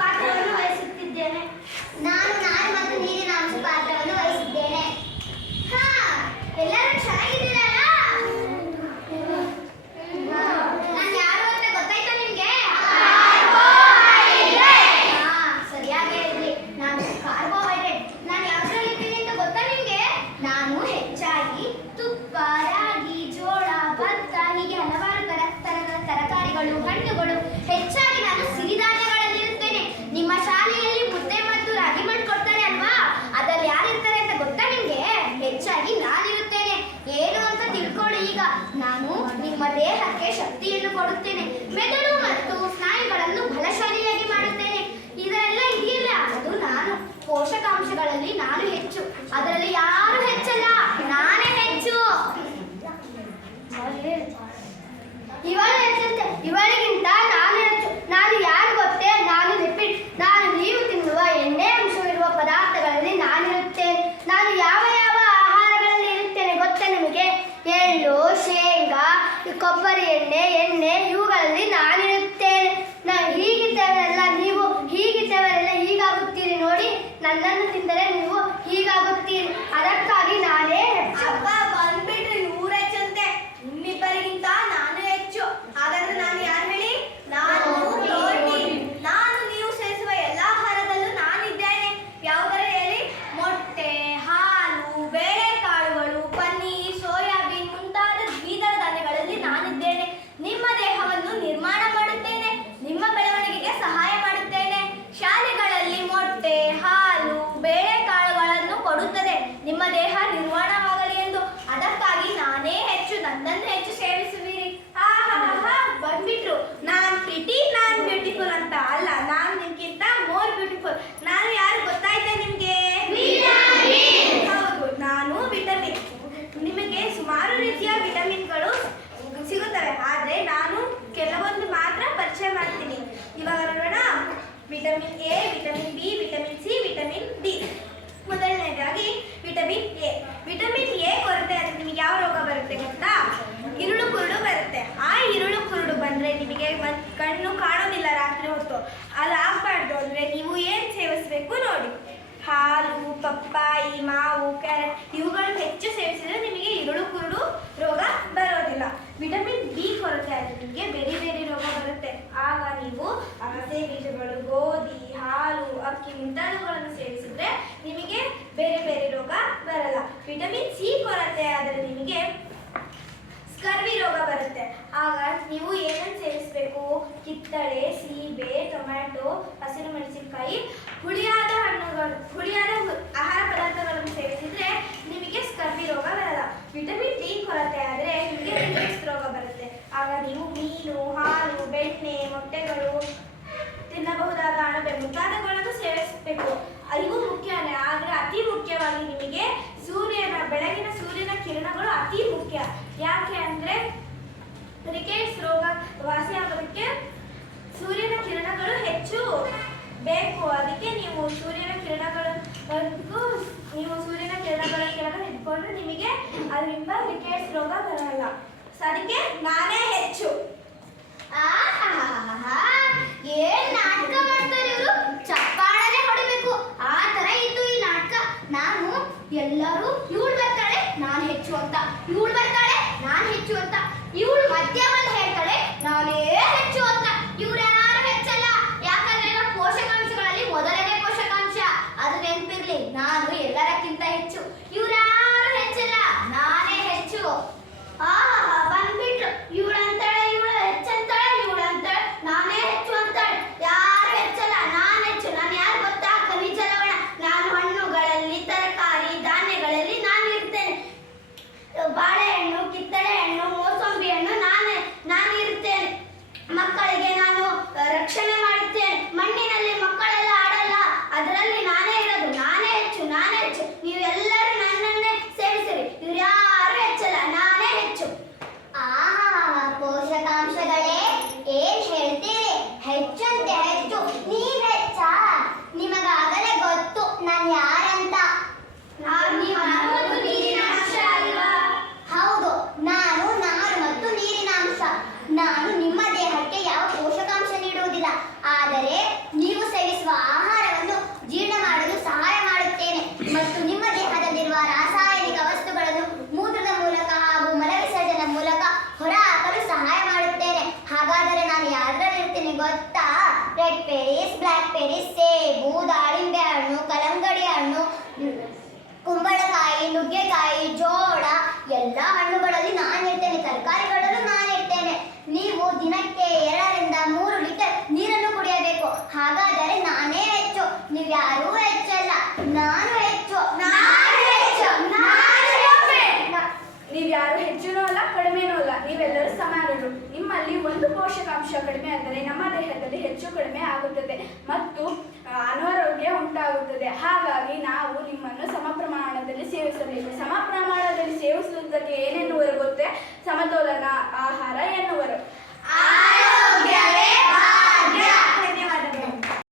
ಪಾತ್ರವನ್ನು ವಹಿಸುತ್ತಿದ್ದೇನೆ. ನಾನು ಮತ್ತು ನೀರಿನ ಅಂಶ ಪಾತ್ರವನ್ನು ವಹಿಸಿದ್ದೇನೆ. ಹಾ, ಎಲ್ಲರೂ ಚೆನ್ನಾಗಿದ್ದೀರಲ್ಲ? ನಾನು ಯಾರು ಅಂತ ಗೊತ್ತಾಯ್ತಾ ನಿಮ್ಗೆ? ಸರಿಯಾಗಿ ಹೇಳಿದ್ರಿ. ನಾನು ಕಾರ್ಬೋಹೈಡ್ರೇಟ್. ನಾನು ಯಾವ್ದ್ರಲ್ಲಿದ್ದೀನಿ ಅಂತ ಗೊತ್ತಾ ನಿಮ್ಗೆ? ನಾನು ಹೆಚ್ಚಾಗಿ ತುಪ್ಪ, ರಾಗಿ, ಜೋಳ, ಭತ್ತ ಹೀಗೆ ಹಲವಾರು ತರಕಾರಿಗಳು, ಹಣ್ಣುಗಳು, ಹೆಚ್ಚಾಗಿ ನಾನು ಸಿರಿಧಾನ್ಯಗಳಲ್ಲಿರುತ್ತೇನೆ. ನಿಮ್ಮ ಶಾಲೆಯಲ್ಲಿ ಮುದ್ದೆ ಮತ್ತು ರಾಗಿ ಮಣ್ಣು ಕೊಡ್ತಾರೆ ಅಲ್ವಾ? ಅದ್ರಲ್ಲಿ ಯಾರಿರ್ತಾರೆ ಅಂತ ಗೊತ್ತಾ ನಿಮ್ಗೆ? ಹೆಚ್ಚಾಗಿ ನಾನಿರುತ್ತೇನೆ. ಏನು ಅಂತ ತಿಳ್ಕೊಳ್ಳಿ. ಈಗ ನಾನು ನಿಮ್ಮ ದೇಹಕ್ಕೆ ಶಕ್ತಿಯನ್ನು ಕೊಡುತ್ತೇನೆ. ಮೆದುಳು ಮತ್ತು ಸ್ನಾಯುಗಳನ್ನು ಬಲಶಾಲಿಯಾಗಿ ಮಾಡುತ್ತೇನೆ. ಇದೆಲ್ಲ ಇದೆಯಲ್ಲ, ಅದು ನಾನು. ಪೋಷಕಾಂಶಗಳಲ್ಲಿ ನಾನು ಹೆಚ್ಚು. ಅದರಲ್ಲಿ ಯಾರು ಹೆಚ್ಚಲ್ಲ, ನಾನೇ ಹೆಚ್ಚು. ಇವಳು ಹೆಚ್ಚಂತೆ, ಇವಳಿಗಿಂತ ನಾನು ಹೆಚ್ಚು. ನಾನು ಯಾರು ಗೊತ್ತೇ? ನಾನು ಲಿಪಿಡ್. ನಾನು ನೀವು ತಿನ್ನುವ ಎಣ್ಣೆ ಅಂಶವಿರುವ ಪದಾರ್ಥಗಳಲ್ಲಿ ನಾನಿರುತ್ತೇನೆ. ನಾನು ಯಾವ ಯಾವ ಆಹಾರಗಳಲ್ಲಿ ಇರುತ್ತೇನೆ ಗೊತ್ತೇ ನಿಮಗೆ? ಎಳ್ಳು, ಶೇಂಗಾ, ಕೊಬ್ಬರಿ ಎಣ್ಣೆ ಇವುಗಳಲ್ಲಿ ನಾನಿರುತ್ತೇನೆ. ನಾನು ಹೀಗಿದ್ದವರೆಲ್ಲ ನೀವು ಹೀಗಿದ್ದವರೆಲ್ಲ ಹೀಗಾಗುತ್ತೀರಿ ನೋಡಿ. ನನ್ನನ್ನು ತಿಂದರೆ ನೀವು ಹೀಗಾಗುತ್ತೀರಿ. ಅದಕ್ಕಾಗಿ ನಾನೇ ಹೆಚ್ಚು. ಬಂದ್ಬಿಟ್ರೆ ಇವ್ರು ಹೆಚ್ಚಂತೆ. ನಿಮ್ಮಿಬ್ಬರಿಗಿಂತ ನಾನು ಹೆಚ್ಚು. ಹಾಗಾದ್ರೆ ನಾನು ಯಾರು ಹೇಳಿ? ನಾನು ಪ್ರೋಟೀನ್. ನಾನು ನೀವು ಸೇರಿಸುವ ಎಲ್ಲ ಆಹಾರದಲ್ಲೂ ನಾನಿದ್ದೇನೆ. ಯಾವುದರಲ್ಲಿ ಹೇಳಿ? ಮೊಟ್ಟೆ, ಹಾಲು, ಬೇಳೆಕಾಳುಗಳು, ಪನ್ನೀರ್, ಸೋಯಾಬೀನ್ ಮುಂತಾದ ದ್ವಿದಳ ಧಾನ್ಯಗಳಲ್ಲಿ ನಾನಿದ್ದೇನೆ. ನಿಮ್ಮ ದೇಹವನ್ನು ನಿರ್ಮಾಣ ಮಾಡುತ್ತೇನೆ. ನಿಮ್ಮ ಬೆಳವಣಿಗೆಗೆ ಸಹಾಯ ಮಾಡುತ್ತೇನೆ. ಶಾಲೆಗಳಲ್ಲಿ ಮೊಟ್ಟೆ, ಹಾಲು, ಬೇಳೆಕಾಳುಗಳನ್ನು ಕೊಡುತ್ತದೆ ನಿಮ್ಮ ದೇಹ ನಿರ್ಮಾಣವಾಗಲಿ ಎಂದು. ಅದಕ್ಕಾಗಿ ನಾನೇ ಹೆಚ್ಚು. ನನ್ನನ್ನು ಹೆಚ್ಚು ಸೇವಿಸುವಿರಿ. ಬಂದ್ಬಿಟ್ರು. ನಾನ್ ಪ್ರಿಟಿ, ನಾನ್ ಬ್ಯೂಟಿಫುಲ್ ಅಂತ ಅಲ್ಲ, ನಾನು ನಿಮ್ಗಿಂತ ಮೋರ್ ಬ್ಯೂಟಿಫುಲ್. ನಾನು ಯಾರು ಗೊತ್ತಾಯ್ತಾ ನಿಮ್ಗೆ? ಹೌದು, ನಾನು ವಿಟಮಿನ್. ನಿಮಗೆ ಸುಮಾರು ರೀತಿಯ ವಿಟಮಿನ್ಗಳು ಸಿಗುತ್ತವೆ, ಆದ್ರೆ ನಾನು ಕೆಲವೊಂದು ಮಾತ್ರ ಪರಿಚಯ ಮಾಡ್ತೀನಿ. ಇವಾಗ ನೋಡೋಣ. Vitamin A, vitamin B, vitamin C, vitamin D. ಮೊದಲನೇದಾಗಿ ವಿಟಮಿನ್ ಎ. ವಿಟಮಿನ್ ಎ ಕೊರತೆ ಆದರೆ ನಿಮಗೆ ಯಾವ ರೋಗ ಬರುತ್ತೆ ಗೊತ್ತಾ? ಇರುಳು ಕುರುಡು ಬರುತ್ತೆ. ಆ ಇರುಳು ಕುರುಡು ಬಂದ್ರೆ ನಿಮಗೆ ಕಣ್ಣು ಕಾಣೋದಿಲ್ಲ ರಾತ್ರಿ ಹೊತ್ತು. ಅದು ಆಗ್ಬಾರ್ದು ಅಂದ್ರೆ ನೀವು ಏನ್ ಸೇವಿಸಬೇಕು ನೋಡಿ. ಹಾಲು, ಪಪ್ಪಾಯಿ, ಮಾವು, ಕ್ಯಾರೆಟ್ ಇವುಗಳನ್ನು ಹೆಚ್ಚು ಸೇವಿಸಿದ್ರೆ ನಿಮಗೆ ಇರುಳು ಕುರುಡು ರೋಗ ಬರೋದಿಲ್ಲ. ವಿಟಮಿನ್ ಬಿ ಕೊರತೆ ಆದರೆ ನಿಮಗೆ ಬೇರೆ ಬೇರೆ ರೋಗ ಬರುತ್ತೆ. ಆಗ ನೀವು ಅಗಸೆ ಬೀಜಗಳು, ಗೋಧಿ, ಹಾಲು, ಅಕ್ಕಿ ಮುಂತಾದವುಗಳನ್ನು ಸೇವಿಸಿದ್ರೆ ನಿಮಗೆ ಬೇರೆ ಬೇರೆ ರೋಗ ಬರಲ್ಲ. ವಿಟಮಿನ್ ಸಿ ಕೊರತೆ ಆದರೆ ನಿಮಗೆ ಸ್ಕರ್ವಿ ರೋಗ ಬರುತ್ತೆ. ಆಗ ನೀವು ಏನನ್ನು ಸೇವಿಸಬೇಕು? ಕಿತ್ತಳೆ, ಸೀಬೆ, ಟೊಮ್ಯಾಟೊ, ಹಸಿರು ಮೆಣಸಿನಕಾಯಿ, ಹುಳಿಯಾದ ಹಣ್ಣುಗಳು, ಹುಳಿಯಾದ ಆಹಾರ ಪದಾರ್ಥಗಳನ್ನು ಸೇವಿಸಿದ್ರೆ ನಿಮಗೆ ಸ್ಕರ್ವಿ ರೋಗ ಬರಲ್ಲ. ವಿಟಮಿನ್ ಡಿ ಕೊರತೆ ಆದರೆ ನಿಮಗೆ ರಿಕೆಟ್ಸ್ ರೋಗ ಬರುತ್ತೆ. ಆಗ ನೀವು ಮೀನು, ಹಾಲು, ಬೆಣ್ಣೆ, ಮೊಟ್ಟೆಗಳು, ತಿನ್ನಬಹುದಾದ ಅಣಬೆ ಮುಂತಾದವುಗಳನ್ನು ಸೇವಿಸಬೇಕು. ಇವು ಮುಖ್ಯನೇ. ಆದರೆ ಅತಿ ಮುಖ್ಯವಾಗಿ ನಿಮಗೆ ಬೆಳಗಿನ ಸೂರ್ಯನ ಕಿರಣಗಳು ಅತಿ ಮುಖ್ಯ. ಯಾಕೆ ಅಂದ್ರೆ ರಿಕೆಟ್ಸ್ ರೋಗ ವಾಸಿಯಾಗೋದಕ್ಕೆ ಸೂರ್ಯನ ಕಿರಣಗಳು ಹೆಚ್ಚು ಬೇಕು. ಅದಕ್ಕೆ ನೀವು ಸೂರ್ಯನ ಕಿರಣಗಳ ಕೆಳಗೆ ನಿಂತ್ಕೊಂಡ್ರೆ ನಿಮಗೆ ಅದರಿಂದ ರಿಕೆಟ್ಸ್ ರೋಗ ಬರಲ್ಲ. ಅದಕ್ಕೆ ನಾನೇ ಹೆಚ್ಚು. ಏನ್ ನಾಟಕ ಮಾಡ್ತಾರೆ ಇವರು? ಚಪ್ಪಾಳನೆ ಹೊಡಿಬೇಕು. ಆ ತರ ಇತ್ತು ಈ ನಾಟಕ. ನಾನು ಎಲ್ಲರೂ ಇವಳು ಬರ್ತಾಳೆ ನಾನು ಹೆಚ್ಚು ಅಂತ, ಇವಳು ಬರ್ತಾಳೆ ನಾನು ಹೆಚ್ಚು ಅಂತ, ಇವಳು ಮಧ್ಯ ಬಂದು ಹೇಳ್ತಾಳೆ ನಾನೇ ಹೆಚ್ಚು ಅಂತ. ಇವ್ರು ಯಾರು ಹೆಚ್ಚಲ್ಲ. ಯಾಕಂದ್ರೆ ನಮ್ಮ ಪೋಷಕಾಂಶಗಳಲ್ಲಿ ಮೊದಲನೇ ಪೋಷಕಾಂಶ ಅದು ನೆನಪಿರ್ಲಿ, ನಾನು ಎಲ್ಲರಕ್ಕಿಂತ ಹೆಚ್ಚು. ಇವ್ರು ಯಾರು ಹೆಚ್ಚಲ್ಲ, ನಾನೇ ಹೆಚ್ಚು. ಬಂದ್ಬಿಟ್ರು. ಇವಳು ಅಂತಾಳೆ, ಇವಳು ಹೆಚ್ಚಂತಾಳೆ, ಇವಳು ಅಂತಾಳೆ ನಾನೇ ಹೆಚ್ಚು ಅಂತಾಳೆ. ಯಾರು ಹೆಚ್ಚಲ್ಲ, ನಾನು ಹೆಚ್ಚು. ನಾನು ಯಾರು ಗೊತ್ತಾ? ಖನಿಜ ಲವಣ. ನಾನು ಹಣ್ಣುಗಳಲ್ಲಿ, ತರಕಾರಿ, ಧಾನ್ಯಗಳಲ್ಲಿ ನಾನು ಇರ್ತೇನೆ. ಬಾಳೆಹಣ್ಣು, ಕಿತ್ತಳೆ ಹಣ್ಣು, ಮೋಸಂಬಿ ಹಣ್ಣು ನಾನು ಇರ್ತೇನೆ. ಮಕ್ಕಳಿಗೆ ನಾನು ರಕ್ಷಣೆ ಮಾಡುತ್ತೇನೆ. ಮಣ್ಣಿನಲ್ಲಿ ಮಕ್ಕಳೆಲ್ಲ ಆಡಲ್ಲ, ಅದರಲ್ಲಿ ನಾನೇ ಇರೋದು. ನಾನೇ ಹೆಚ್ಚು, ನಾನೇ ಹೆಚ್ಚು. ನೀವೆಲ್ಲರೂ ನನ್ನನ್ನೇ ಸೇವಿಸಿರಿ. ಇವ್ರು ಯಾರು ಹೆಚ್ಚಲ್ಲ, ನಾನೇ ಹೆಚ್ಚು. ಪೋಷಕಾಂಶಗಳೇ ಏನ್ ಹೇಳ್ತೀರಿ? ಹೆಚ್ಚಂತೆ ಹೆಚ್ಚು. ನೀವ್ ಹೆಚ್ಚಾ? ನಿಮಗಾಗಲೇ ಗೊತ್ತು ನಾನು ಯಾರಂತ. ಹೌದು, ನಾನು ಮತ್ತು ನೀರಿನ ಅಂಶ. ನಾನು ನಿಮ್ಮ ದೇಹಕ್ಕೆ ಯಾವ ಪೋಷಕಾಂಶ ನೀಡುವುದಿಲ್ಲ, ಆದರೆ ನೀವು ನುಗ್ಗೆಕಾಯಿ, ಜೋಳ ಎಲ್ಲ ಹಣ್ಣುಗಳಲ್ಲಿ ನಾನು ಇರ್ತೇನೆ, ತರಕಾರಿಗಳಲ್ಲೂ ನಾನು ಇರ್ತೇನೆ. ನೀವು ದಿನಕ್ಕೆ 2ರಿಂದ 3 ಲೀಟರ್ ನೀರನ್ನು ಕುಡಿಯಬೇಕು. ಹಾಗಾದರೆ ನಾನೇ ಹೆಚ್ಚು, ನೀವ್ಯಾರೂ ಹೆಚ್ಚಲ್ಲ. ನಾನು ಹೆಚ್ಚು. ನೀವ್ಯಾರು ಹೆಚ್ಚುನೂ ಅಲ್ಲ ಕಡಿಮೆನೂ ಅಲ್ಲ, ನೀವೆಲ್ಲರೂ ಸಮಾನರು. ನಿಮ್ಮಲ್ಲಿ ಒಂದು ಪೋಷಕಾಂಶ ಕಡಿಮೆ ಆದರೆ ನಮ್ಮ ದೇಹದಲ್ಲಿ ಹೆಚ್ಚು ಕಡಿಮೆ ಆಗುತ್ತದೆ ಮತ್ತು ಅನಾರೋಗ್ಯ ಉಂಟಾಗುತ್ತದೆ. ಹಾಗಾಗಿ ನಾವು ನಿಮ್ಮನ್ನು ಸಮ ಪ್ರಮಾಣದಲ್ಲಿ ಸೇವಿಸಬೇಕು. ಸಮ ಪ್ರಮಾಣ